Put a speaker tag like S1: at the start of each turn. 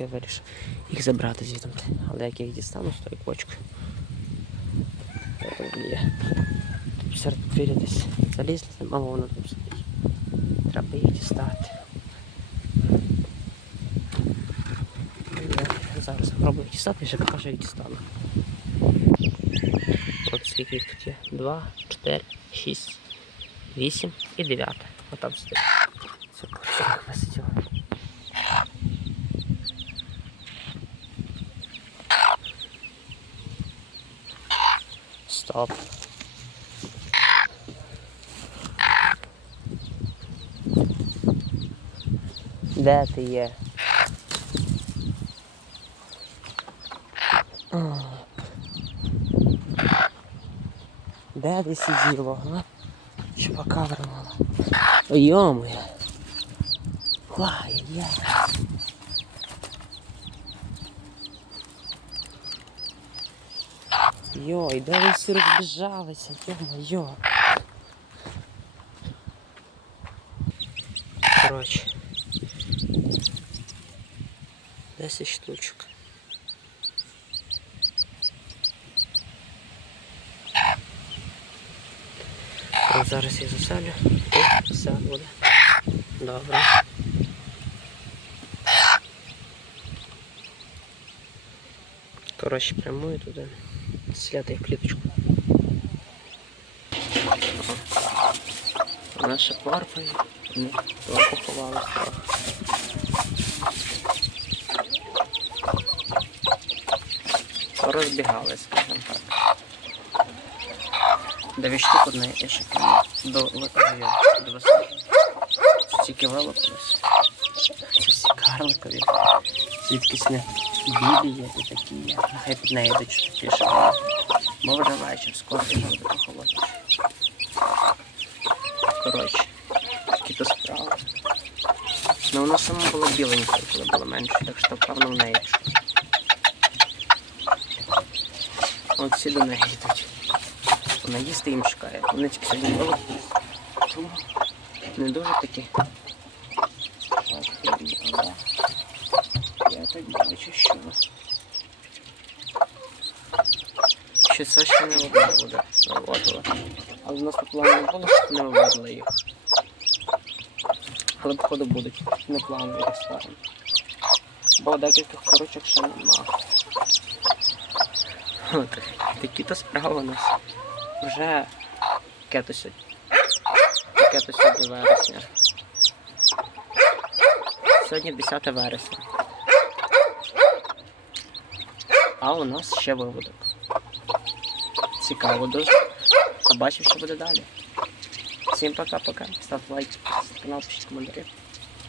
S1: Я вирішив їх забрати звідти. Але як я їх дістану з тої кочки. Тут серед подвір'я десь залізли, мало воно там сидить. Треба їх дістати. Я зараз спробую їх дістати і ще покажу, як дістану. От скільки їх тут є. Два, чотири, шість, вісім і дев'яте. Отам сидить. Це курчак висиділо. Стоп. Де ти є? Де ти сиділо, а? Чупака вирвала. Йо-моє. Ой, є. Йой, де ви всі розбіжалися, йо-моє. Коротше. 10 штучок. От зараз я заселю і все буде. Добре. Коротше, прямую туди. Їх в кліточку. Вона ще кварпає. Вони поховалися трохи. Розбігали, скажімо так. Дев'ять штук одне, я ще. До, до, до весни. Стільки вилупилось. Ці всі карликові. Звідкись не білі є і такі є. Нехай під нею йдуть чутіше. Бо вже вечір, скоро вже буде похолодніше. Коротше, такі то справи. Ну воно само було біленьке, коли було менше, так що певно в неї. От всі до неї йдуть. Вона їсти їм шукає. Вони тільки сьогодні. Тому не дуже такі. активні, але Бачу, що що це ще не одна буде виводила. Але в нас по плану не було, що не виводили їх. Але походу будуть не планові ресторани. Бо декількох корочок ще нема. Такі то справи у нас. Вже. Яке то сьогодні вересня. Сьогодні 10 вересня. А у нас ще виводок. Цікаво дуже. Побачив, що буде далі. Всім пока-пока. Ставте лайк, підписуйтесь на канал, пишіть коментарі.